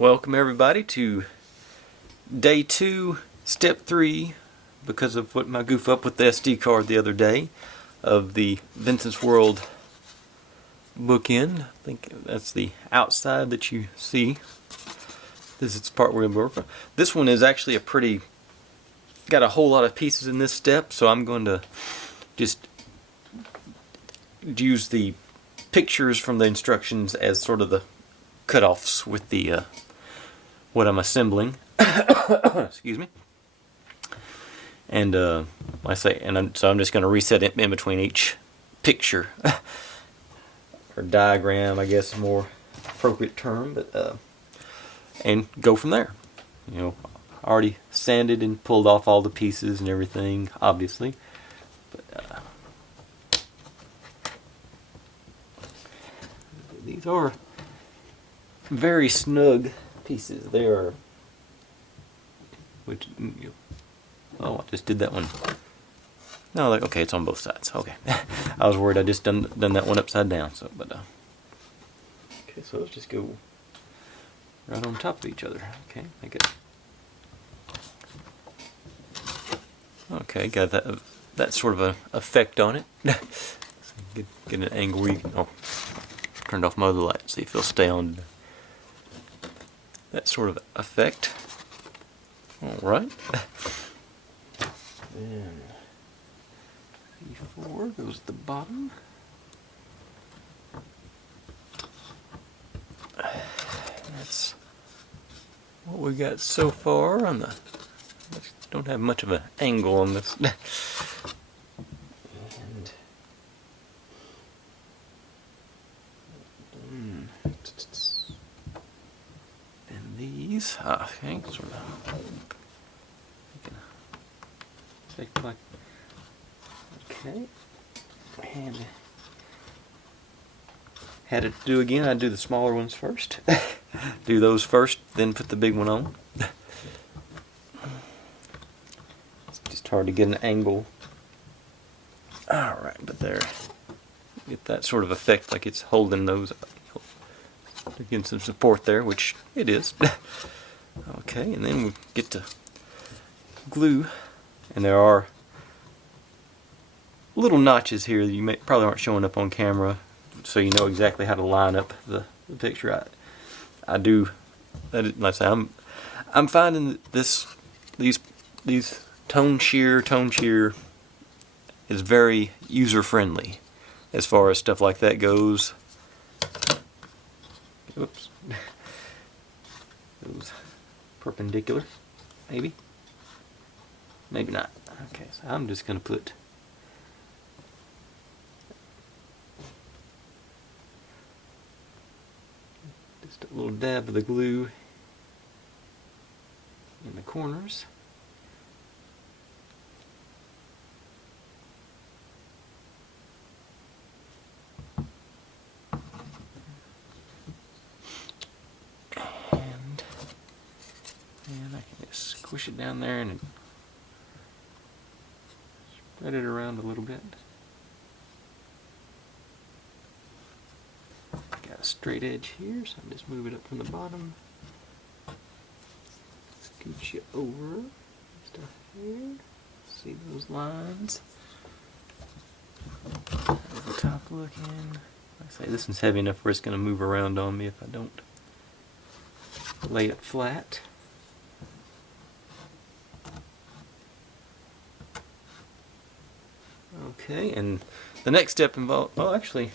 Welcome everybody to day 2, step 3, because of what my goof up with the SD card the other day of the Vincent's World Bookend. I think that's the outside that you see. This is the part we're going to work on. This one is actually got a whole lot of pieces in this step, so I'm going to just use the pictures from the instructions as sort of the cutoffs with the what I'm assembling. Excuse me. And so I'm just going to reset it in between each picture or diagram, I guess is a more appropriate term, but and go from there. You know, I already sanded and pulled off all the pieces and everything, obviously. But these are very snug pieces. They are, oh, I just did that one. No, okay, it's on both sides. Okay, I was worried I just done that one upside down. So, but okay, so let's just go right on top of each other. Okay, make it. Okay, got that sort of a effect on it. So get an angle where you can. Oh, turned off my other light. See if it'll stay on. That sort of effect. Alright. Then E4 goes at the bottom. That's what we got so far on the. Don't have much of an angle on this. These, okay, sort of. Okay, and had it to do again. I'd do the smaller ones first. Do those first, then put the big one on. It's just hard to get an angle. All right, but there, get that sort of effect, like it's holding those up. Getting some support there, which it is. Okay, and then we get to glue, and there are little notches here that you probably aren't showing up on camera, so you know exactly how to line up the picture. I do. Like I say, I'm finding that these Tonecheer is very user friendly as far as stuff like that goes. Oops. Those perpendicular, maybe not. Okay, so I'm just going to put just a little dab of the glue in the corners. And I can just squish it down there and spread it around a little bit. Got a straight edge here, so I'll just move it up from the bottom. Scooch you over. Stuff here. See those lines? The top looking. Like I say, this one's heavy enough where it's going to move around on me if I don't lay it flat. Okay, and the next step involves, well actually,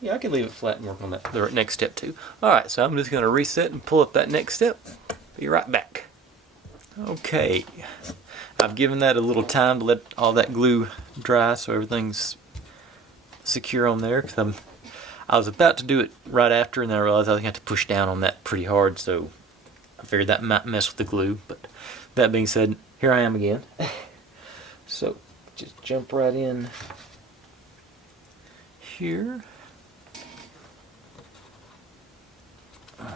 yeah, I can leave it flat and work on the next step too. Alright, so I'm just going to reset and pull up that next step. Be right back. Okay, I've given that a little time to let all that glue dry so everything's secure on there, because I was about to do it right after, and then I realized I was going to have to push down on that pretty hard, so I figured that might mess with the glue. But that being said, here I am again. So just jump right in here. Alright.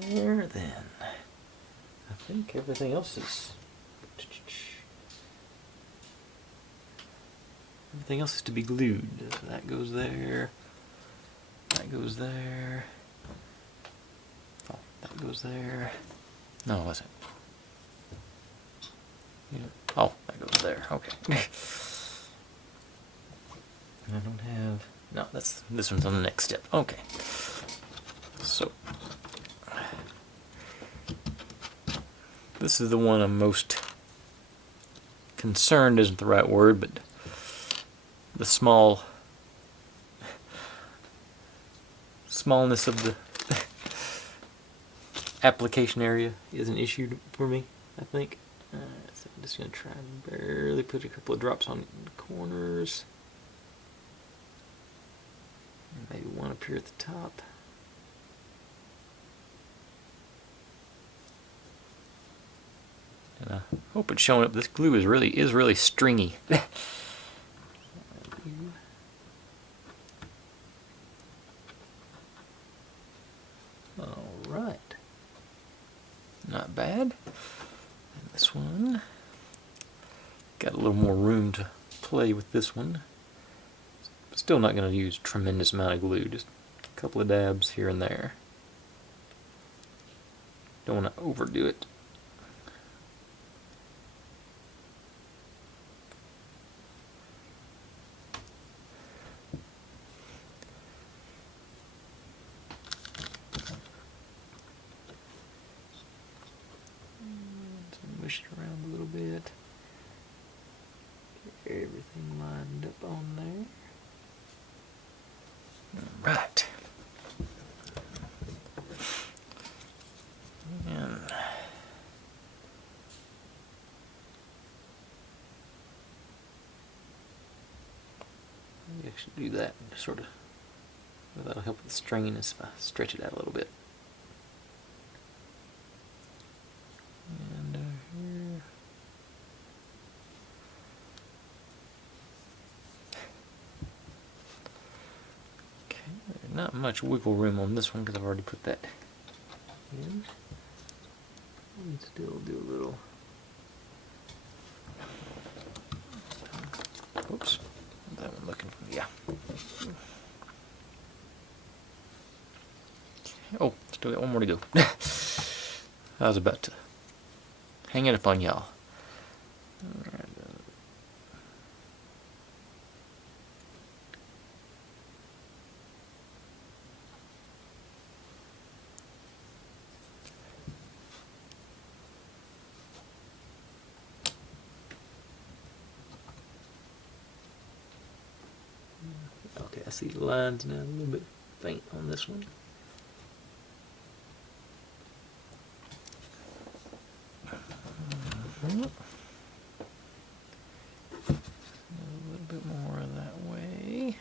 There then. I think everything else is Everything else is to be glued. So that goes there. That goes there. Oh, that goes there. No, it wasn't. Yeah. Oh, that goes there. Okay. I don't have. No, this one's on the next step. Okay. So this is the one I'm most concerned isn't the right word, but the smallness of the application area is an issue for me, I think. So I'm just going to try and barely put a couple of drops on the corners. Maybe one up here at the top. And I hope it's showing up. This glue is really stringy. Alright. Not bad. And this one. Got a little more room to play with this one. Still not going to use a tremendous amount of glue, just a couple of dabs here and there. Don't want to overdo it. Mush it around a little bit. Get everything lined up on there. Right. And maybe I should do that and sort of. That'll help with the stringiness if I stretch it out a little bit. And here. Okay, there's not much wiggle room on this one because I've already put that in. And still do a little. Oops, that one looking for, yeah. Oh, still got one more to go. I was about to hang it up on y'all. Alright. Okay, I see the lines now, a little bit faint on this one. A little bit more that way.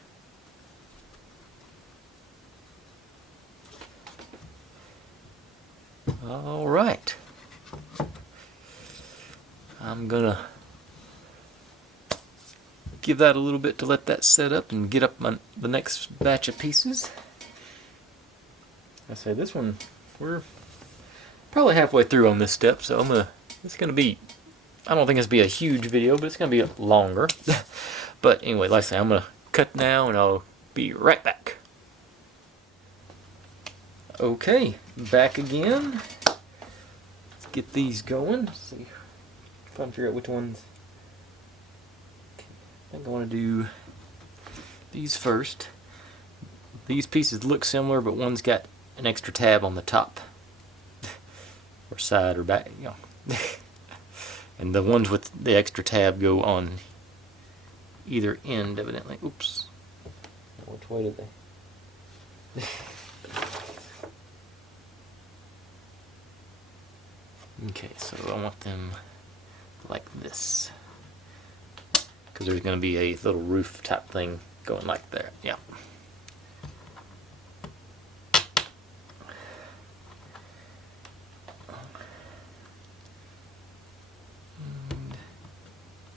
All right. I'm gonna give that a little bit to let that set up and get up the next batch of pieces. I say this one, we're probably halfway through on this step, so it's gonna be, I don't think it's gonna be a huge video, but it's gonna be longer. But anyway, like I say, I'm gonna cut now and I'll be right back. Okay, back again. Let's get these going. Let's see if I can figure out which ones. I think I want to do these first. These pieces look similar, but one's got an extra tab on the top, or side or back, you know. And the ones with the extra tab go on either end, evidently. Oops. Which way did they? Okay, so I want them like this, because there's going to be a little roof type thing going like that. Yeah.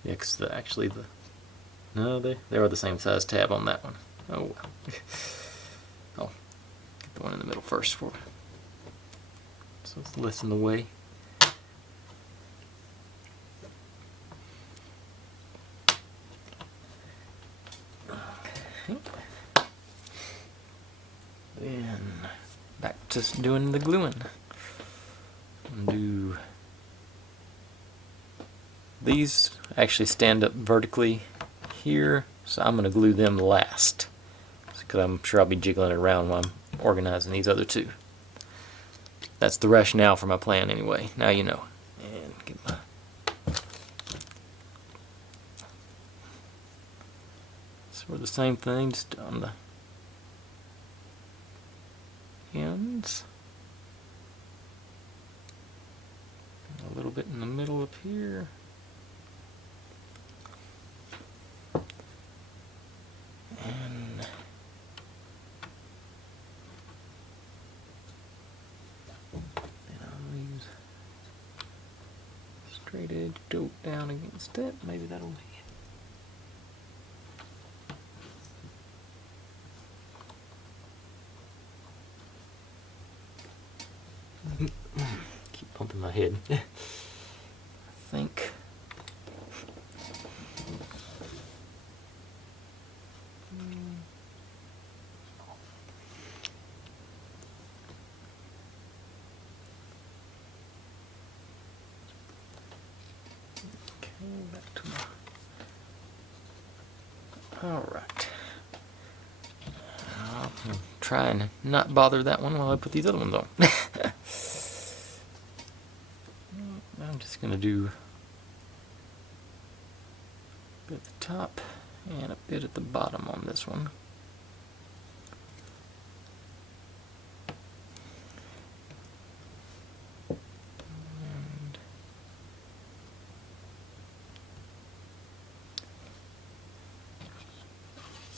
Yeah, because actually no, they are the same size tab on that one. Oh well. Oh, get the one in the middle first for, so it's less in the way. Then back to doing the gluing. Do these actually stand up vertically here, so I'm going to glue them last, because I'm sure I'll be jiggling it around while I'm organizing these other two. That's the rationale for my plan anyway. Now you know. And get my sort of the same thing, just on the ends. A little bit in the middle up here. And I'll use straight edge dope down against it. Maybe that'll be keep bumping my head. I think back to my. Alright. I'll try and not bother that one while I put these other ones on. I'm just going to do a bit at the top and a bit at the bottom on this one.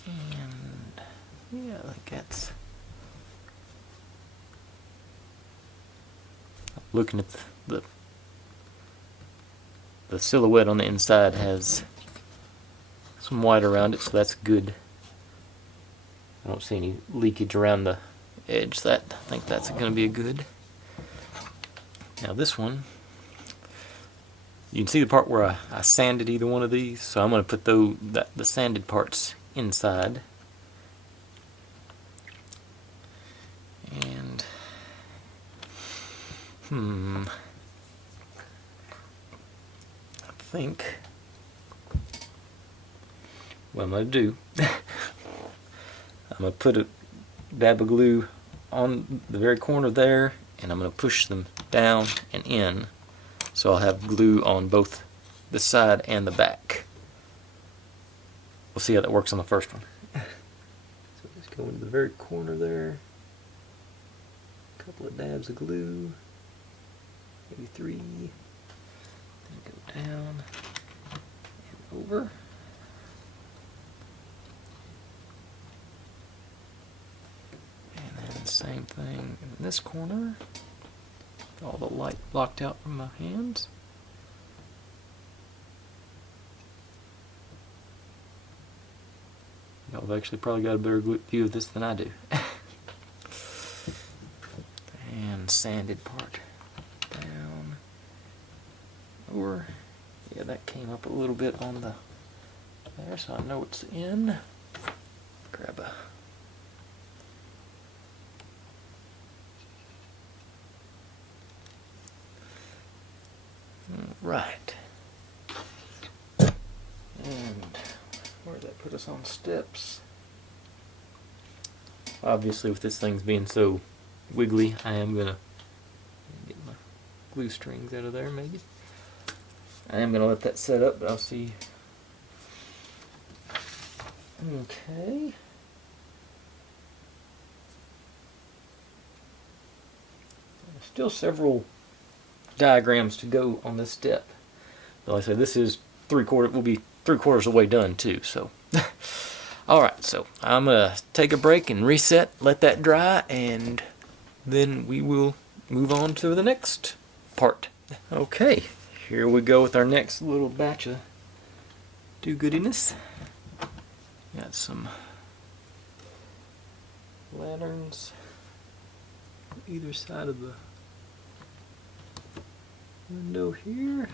And yeah, I think that's looking at the silhouette on the inside has some white around it, so that's good. I don't see any leakage around the edge. I think that's going to be a good. Now this one, you can see the part where I sanded either one of these, so I'm going to put the sanded parts inside. And I think what I'm going to do, I'm going to put a dab of glue on the very corner there, and I'm going to push them down and in, so I'll have glue on both the side and the back. We'll see how that works on the first one. So just go into the very corner there, a couple of dabs of glue, maybe 3, then go down and over. And then same thing in this corner. All the light blocked out from my hands. Y'all have actually probably got a better view of this than I do. And sanded part down over. Yeah, that came up a little bit on the there, so I know it's in. Grab a right. And where did that put us on steps? Obviously, with this thing's being so wiggly, I am going to get my glue strings out of there, maybe. I am going to let that set up, but I'll see. Okay. There's still several diagrams to go on this step. But like I said, this is will be 3/4 of the way done too, so. Alright, so I'm going to take a break and reset, let that dry, and then we will move on to the next part. Okay, here we go with our next little batch of do-goodiness. Got some lanterns on either side of the window here.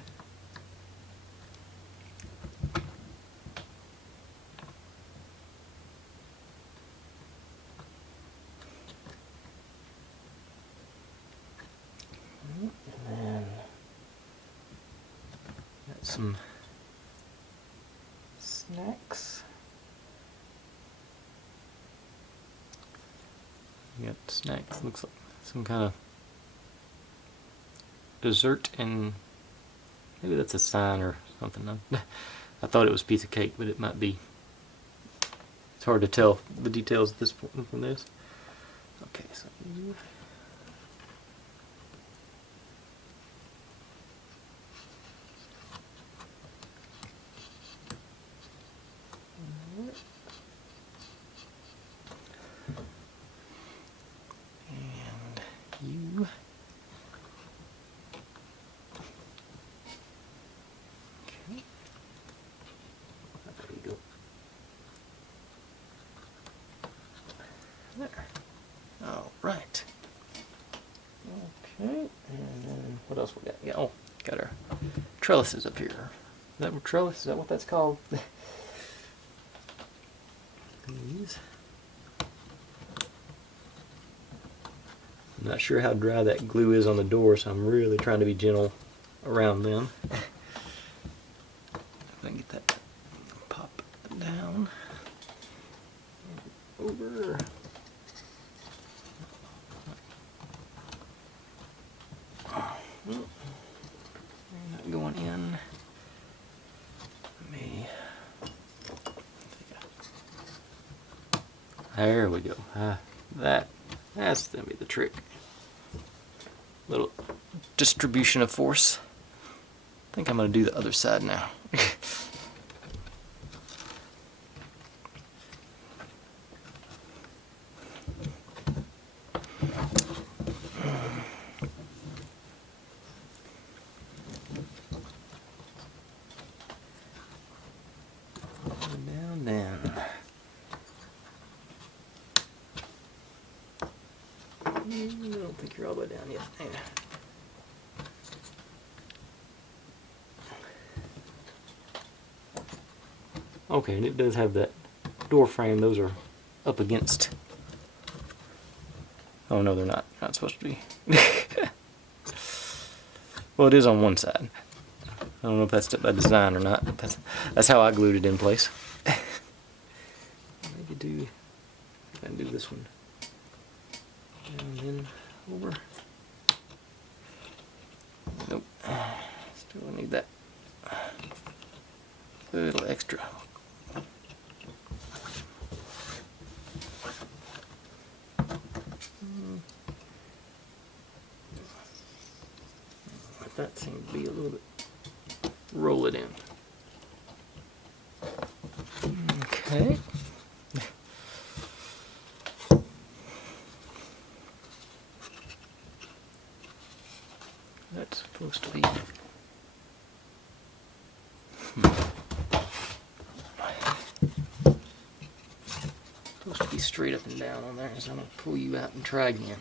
some snacks. You got snacks, looks like some kind of dessert, and maybe that's a sign or something. I thought it was a piece of cake, but it might be. It's hard to tell the details at this point from this. Okay, so you. Okay. There you go. There. All right. Okay, and then what else we got? Yeah, oh, got our trellises up here. Is that what trellis? Is that what that's called? These. I'm not sure how dry that glue is on the door, so I'm really trying to be gentle around them. If I can get that pop down. Over. Not going in. Me. There we go. That's gonna be the trick. Little distribution of force. I think I'm gonna do the other side now. Down, down. I don't think you're all the way down yet. There. Okay, and it does have that door frame. Those are up against. Oh no, they're not. They're not supposed to be. Well, it is on one side. I don't know if that's by design or not. That's how I glued it in place. Maybe do this one. And then over. Nope. Still need that little extra. But that seemed to be a little bit. Roll it in. Okay. That's supposed to be. Supposed to be straight up and down on there, so I'm going to pull you out and try again.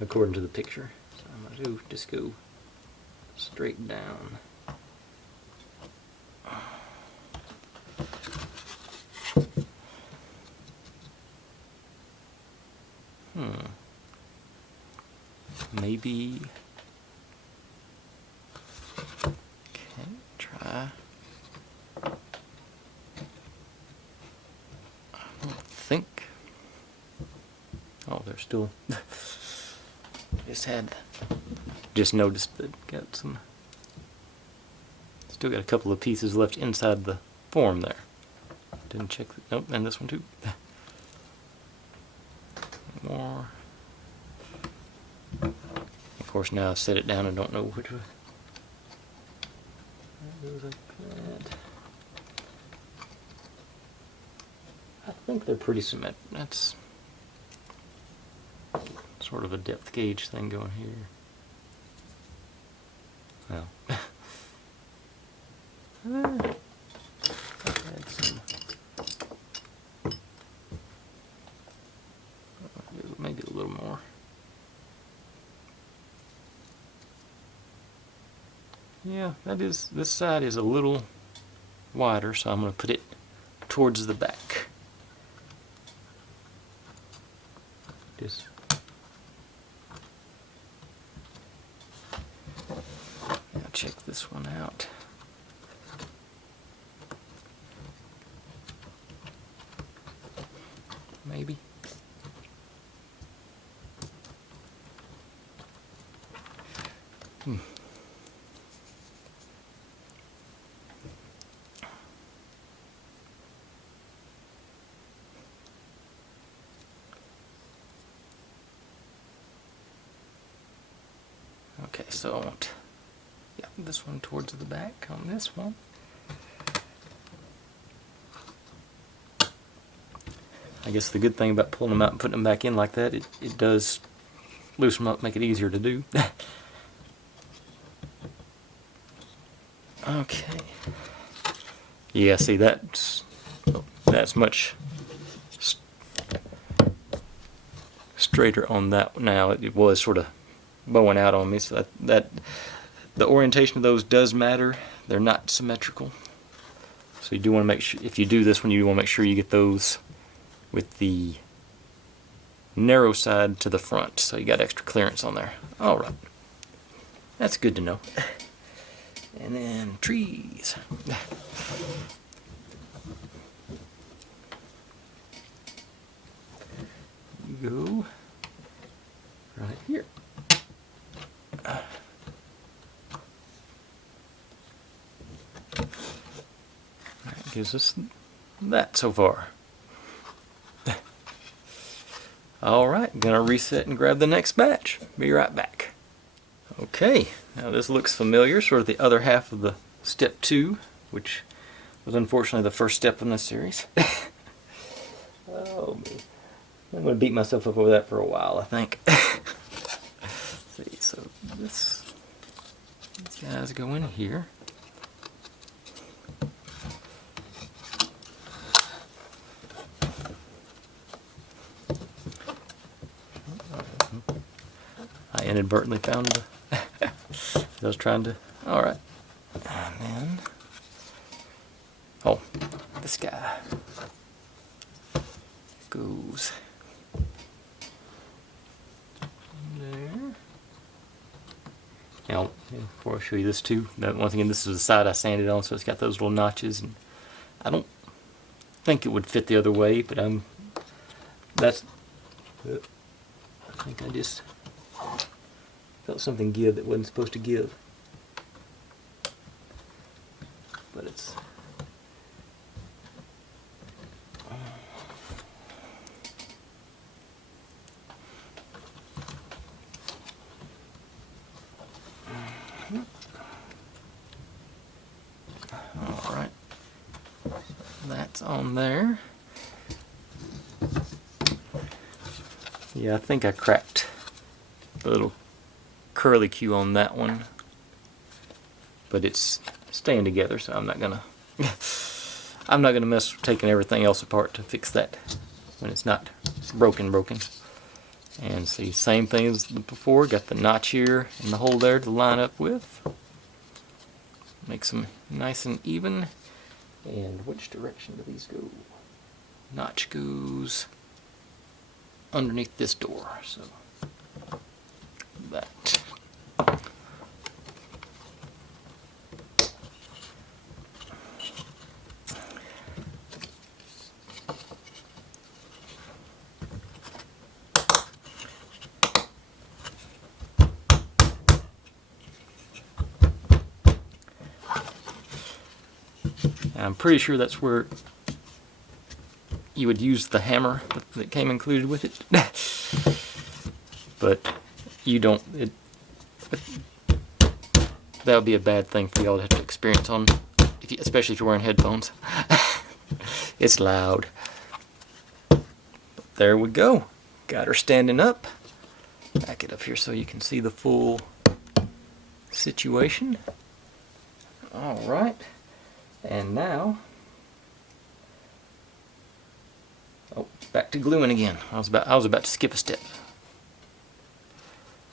According to the picture. So I'm going to just go straight down. Maybe. Okay, try. I don't think. Oh, they're still. Just noticed that got some. Still got a couple of pieces left inside the form there. Didn't check. Nope, and this one too. More. Of course, now I've set it down and don't know which way. That goes like that. I think they're pretty symmetric. That's sort of a depth gauge thing going here. Well, add some. Maybe a little more. Yeah, that is. This side is a little wider, so I'm going to put it towards the back. Just check this one out. Maybe. Okay, so I want this one towards the back on this one. I guess the good thing about pulling them out and putting them back in like that, it does loosen them up, make it easier to do. Okay. Yeah, see, that's much straighter on that now. It was sort of bowing out on me, so that the orientation of those does matter. They're not symmetrical, so you do want to make sure, if you do this one, you want to make sure you get those with the narrow side to the front, so you got extra clearance on there. All right, that's good to know. And then trees. You go right here. That gives us that so far. Alright, gonna reset and grab the next batch. Be right back. Okay, now this looks familiar, sort of the other half of the step 2, which was unfortunately the first step in this series. Oh, man. I'm going to beat myself up over that for a while, I think. Let's see, so these guys go in here. I inadvertently found the I was trying to, alright. And then, oh, this guy goes there. Now, before I show you this too, once again, this is the side I sanded on, so it's got those little notches, and I don't think it would fit the other way, but I think I just felt something give that wasn't supposed to give. But it's alright. That's on there. Yeah, I think I cracked the little curly Q on that one, but it's staying together, so I'm not gonna mess with taking everything else apart to fix that when it's not broken. And see, same thing as before, got the notch here and the hole there to line up with. Makes them nice and even. And which direction do these go? Notch goes underneath this door, so that. I'm pretty sure that's where you would use the hammer that came included with it. But you don't. That would be a bad thing for y'all to have to experience on, especially if you're wearing headphones. It's loud. But there we go. Got her standing up. Back it up here so you can see the full situation. All right. And now, oh, back to gluing again. I was about to skip a step.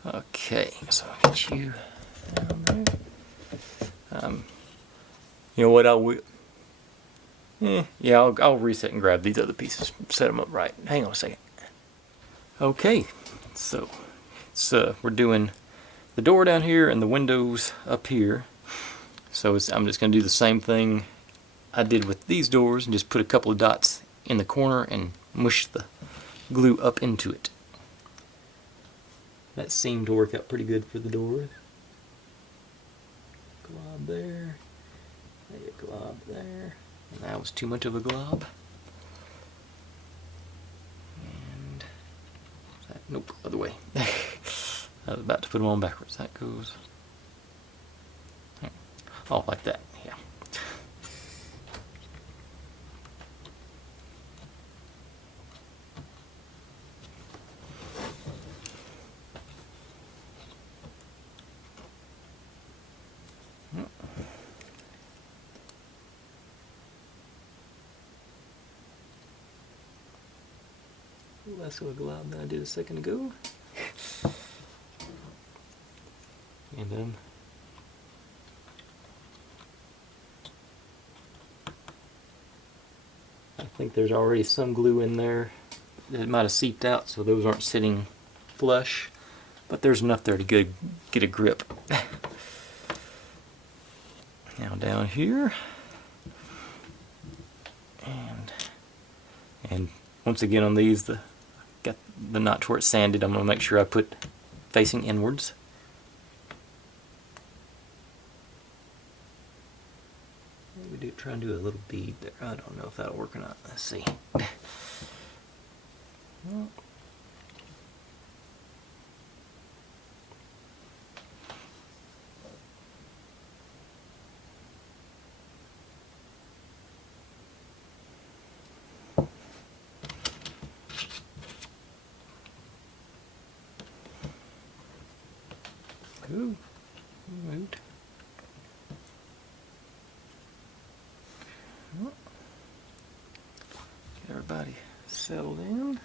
Okay, so I'll get you down there. You know what? I'll reset and grab these other pieces, set them up right. Hang on a second. Okay, so we're doing the door down here and the windows up here. So I'm just going to do the same thing I did with these doors and just put a couple of dots in the corner and mush the glue up into it. That seemed to work out pretty good for the doors. Glob there, maybe a glob there, and that was too much of a glob. And nope, other way. I was about to put them on backwards. That goes oh, like that. Yeah. Less of a glob than I did a second ago. And then I think there's already some glue in there that might have seeped out, so those aren't sitting flush, but there's enough there to get a grip. Now down here, and once again on these, got the notch where it's sanded. I'm going to make sure I put facing inwards. Maybe try and do a little bead there. I don't know if that'll work or not. Let's see. Ooh, moved. Get everybody settled in.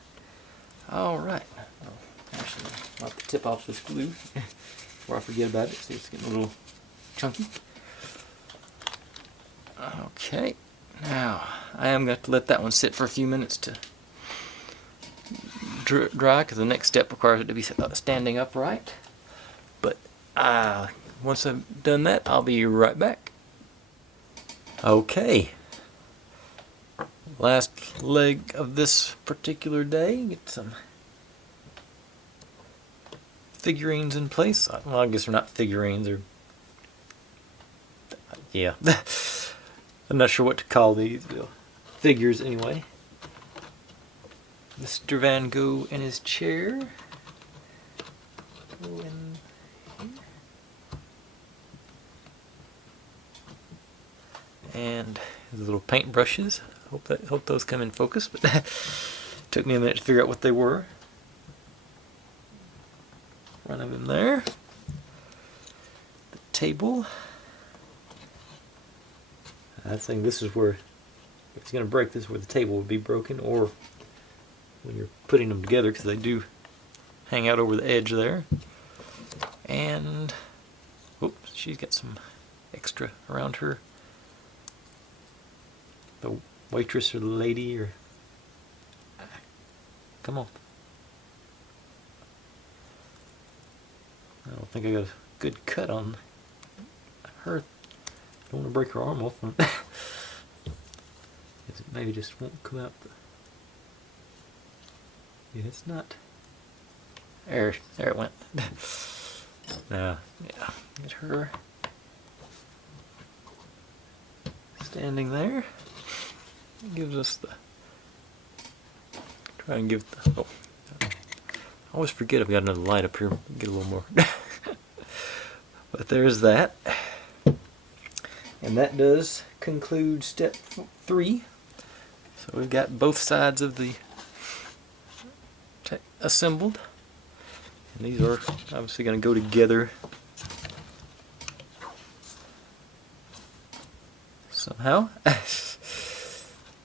All right. Oh, actually, I'll have to tip off this glue before I forget about it. See, it's getting a little chunky. Okay. Now, I am going to let that one sit for a few minutes to dry, because the next step requires it to be standing upright. But once I've done that, I'll be right back. Okay. Last leg of this particular day. Get some figurines in place. Well, I guess they're not figurines. They're... yeah. I'm not sure what to call these. Figures, anyway. Mr. Van Gogh in his chair. Go in here. And his little paint brushes. Hope those come in focus, but took me a minute to figure out what they were. Front of him there. The table. I think this is where, if it's going to break, this is where the table would be broken, or when you're putting them together, because they do hang out over the edge there. And oops, she's got some extra around her. The waitress or the lady, or come on. I don't think I got a good cut on her. Don't want to break her arm off. It maybe just won't come out. Yeah, it's not. There it went. Now, yeah, get her standing there. Gives us the. Try and give the. Oh, I always forget I've got another light up here. Get a little more. But there's that. And that does conclude step 3. So we've got both sides of the assembled. And these are obviously going to go together somehow.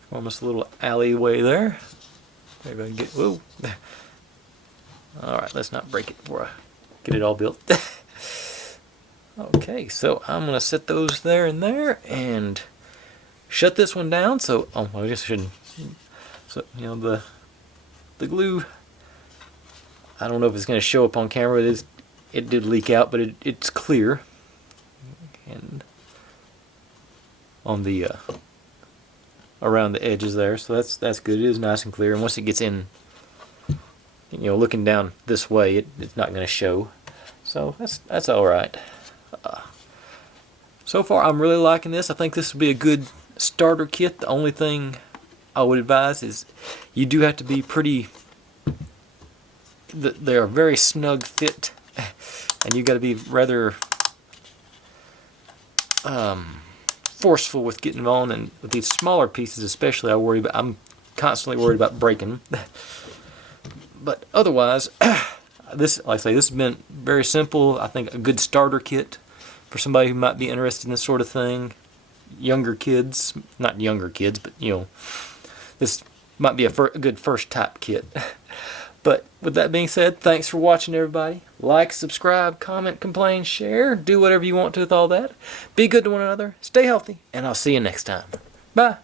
Form us a little alleyway there. Maybe I can get. Whoa! Alright, let's not break it before I get it all built. Okay, so I'm going to set those there and there and shut this one down. So, oh, I guess I shouldn't. So, you know, the glue, I don't know if it's going to show up on camera. It did leak out, but it's clear. And on the around the edges there, so that's good. It is nice and clear, and once it gets in, looking down this way, it's not going to show. So that's all right. So far, I'm really liking this. I think this would be a good starter kit. The only thing I would advise is you do have to be pretty. They are very snug fit, and you got to be rather forceful with getting them on. And with these smaller pieces, especially, I'm constantly worried about breaking them. But otherwise, this, like I say, this has been very simple. I think a good starter kit for somebody who might be interested in this sort of thing. Younger kids, not younger kids, but this might be a good first type kit. But with that being said, thanks for watching, everybody. Like, subscribe, comment, complain, share, do whatever you want to with all that. Be good to one another, stay healthy, and I'll see you next time. Bye.